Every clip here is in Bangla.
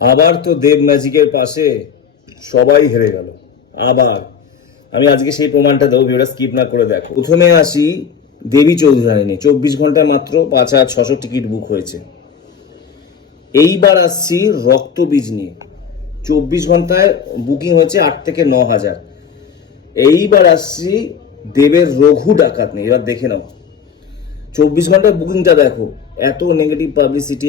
আবার তো দেব ম্যাজিকের পাশে সবাই হেরে গেল। আবার। আমি আজকে সেই প্রমাণটা দেবো ভিডিওটা স্কিপ না করে দেখো। প্রথমে আসি দেবী চৌধুরানী চব্বিশ ঘন্টায় মাত্র পাঁচ হাজার ছশো টিকিট বুক হয়েছে। এইবার আসছি রক্তবীজ নিয়ে। চব্বিশ ঘন্টায় বুকিং হয়েছে আট থেকে ন হাজার। এইবার আসছি দেবের রঘু ডাকাত নিয়ে। এবার দেখে নাও। চব্বিশ ঘন্টায় বুকিংটা দেখো। এত নেগেটিভ পাবলিসিটি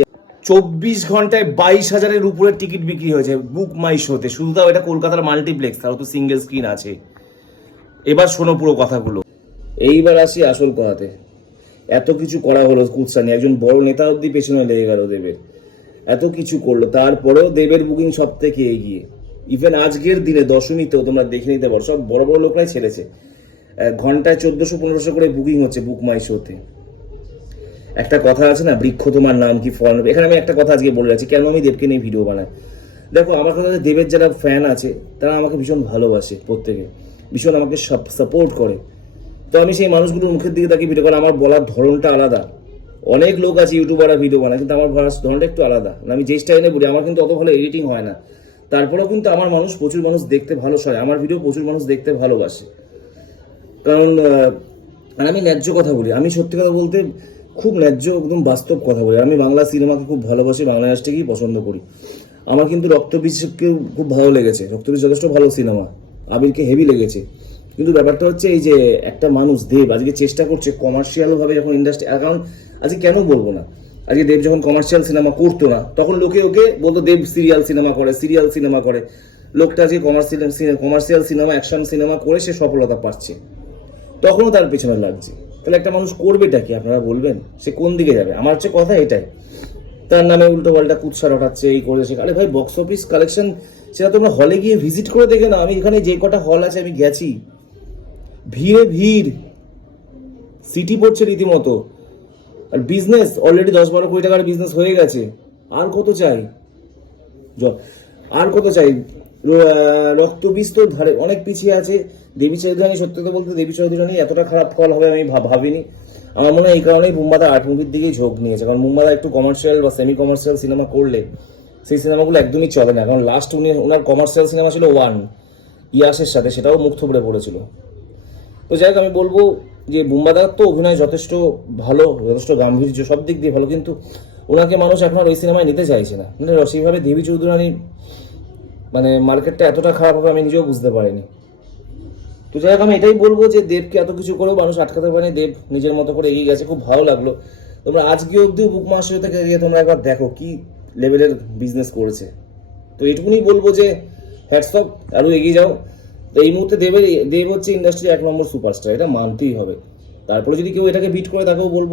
চব্বিশ ঘন্টায় বাইশ হাজারের উপরে টিকিট বিক্রি হয়েছে বুক মাই শোতে শুধু তাও, এটা কলকাতার মাল্টিপ্লেক্স তারও তো সিঙ্গেল স্ক্রিন আছে। এবার শোনো পুরো কথাগুলো। এইবার আসি আসল কথাতে। এত কিছু করা হলো কুৎসানি, একজন বড় নেতা অব্দি পেছনে লেগে গেল দেবের। এত কিছু করল, তারপরেও দেবের বুকিং সব থেকে এগিয়ে। ইভেন আজকের দিনে দশমীতেও তোমরা দেখে নিতে পারো, সব বড় বড় লোকরাই ছেড়েছে। ঘন্টায় চোদ্দশো পনেরোশো করে বুকিং হচ্ছে বুক মাই শোতে একটা কথা আছে না, বৃক্ষ তোমার নাম কি ফল এখানে আমি একটা কথা আজকে বলে যাচ্ছি কেন আমি দেবকে নিয়ে ভিডিও বানাই? দেখো, আমার কথা দেবের যারা ফ্যান আছে, তারা আমাকে ভীষণ ভালোবাসে প্রত্যেকে। ভীষণ আমাকে সব সাপোর্ট করে। তো আমি সেই মানুষগুলোর মুখের দিকে তাকিয়ে ভিডিও করে আমার বলার ধরনটা আলাদা। অনেক লোক আছে ইউটিউবাররা ভিডিও বানায়, কিন্তু আমার বলার ধরনটা একটু আলাদা। আমি যে স্টাইলে বলি, আমার কিন্তু অত ভালো এডিটিং হয় না। তারপরেও কিন্তু আমার মানুষ প্রচুর মানুষ দেখতে ভালো সয় আমার ভিডিও প্রচুর মানুষ দেখতে ভালোবাসে। কারণ আর আমি ন্যায্য কথা বলি। আমি সত্যি কথা বলতে খুব ন্যায্য একদম বাস্তব কথা বলি। আমি বাংলা সিনেমাকে খুব ভালোবাসি, বাংলা ইন্ডাস্ট্রিকেই পছন্দ করি। আমার কিন্তু রক্তবীজকেও খুব ভালো লেগেছে। রক্তবীজ যথেষ্ট ভালো সিনেমা। আবিরকে হেভি লেগেছে। কিন্তু ব্যাপারটা হচ্ছে এই যে একটা মানুষ, দেব, আজকে চেষ্টা করছে কমার্শিয়ালভাবে যখন ইন্ডাস্ট্রি কারণ আজকে কেন বলব না? আজকে দেব যখন কমার্শিয়াল সিনেমা করতো না, তখন লোকে ওকে বলতো, দেব সিরিয়াল সিনেমা করে সিরিয়াল সিনেমা করে। লোকটা আজকে commercial commercial cinema action cinema করে সে সফলতা পাচ্ছে। তখনও তার পেছনে লাগছে। তাহলে একটা মানুষ করবেটা কি? আপনারা বলবেন? সে কোন দিকে যাবে? আমার হচ্ছে কথা এটাই। তার নামে উল্টো পাল্টা কুৎসা রটাচ্ছে এই করেছে আরে ভাই বক্স অফিস কালেকশন সেটা তোমরা হলে গিয়ে ভিজিট করে দেখে না আমি এখানে যে কটা হল আছে, আমি গেছি। ভিড়ে ভিড়। সিটি পড়ছে রীতিমতো। আর বিজনেস অলরেডি দশ বারো কোটি টাকার বিজনেস হয়ে গেছে। আর কত চাই? আর কত চাই? র- আহ, তো ধারে অনেক পিছিয়ে আছে। দেবী চৌধুরানী সত্যি কথা বলতে দেবী চৌধুরানী এতটা খারাপ ফল হবে আমি ভাব- ভাবিনি। আমার মনে হয় এই কারণেই মুম্বাদা আর্ট মুভির দিকেই ঝোঁক নিয়েছে। কারণ মুম্বাদা একটু কমার্শিয়াল বা সেমি কমার্শিয়াল সিনেমা করলে সেই সিনেমাগুলো একদমই চলে না। কারণ লাস্ট উনি ওনার কমার্শিয়াল সিনেমা ছিল ওয়ান ইয়াসের সাথে সেটাও মুখ থুবড়ে পড়েছিল। তো যাই হোক আমি বলব যে বুম্বাদার তো অভিনয় যথেষ্ট ভালো যথেষ্ট গাম্ভীর্য সব দিক দিয়ে ভালো কিন্তু ওনাকে মানুষ এখন আর ওই সিনেমায় নিতে চাইছে না। মানে সেইভাবে দেবী চৌধুরানী মানে মার্কেটটা এতটা খারাপ হবে আমি নিজেও বুঝতে পারিনি। তো যাই হোক, আমি এটাই বলব যে দেবকে এত কিছু করেও মানুষ আটকাতে পারেনি। দেব নিজের মতো করে এগিয়ে গেছে, খুব ভালো লাগল। তোমরা আজকে অবধিও বুক মাসের থেকে গিয়ে তোমরা একবার দেখো কি লেভেলের বিজনেস করেছে। তো এটুকুনি বলব যে হ্যাটসঅপ আরও এগিয়ে যাও। তো এই মুহূর্তে দেবের, দেব হচ্ছে ইন্ডাস্ট্রির এক নম্বর সুপারস্টার এটা মানতেই হবে। তারপরে যদি কেউ এটাকে বিট করে, তাকেও বলব।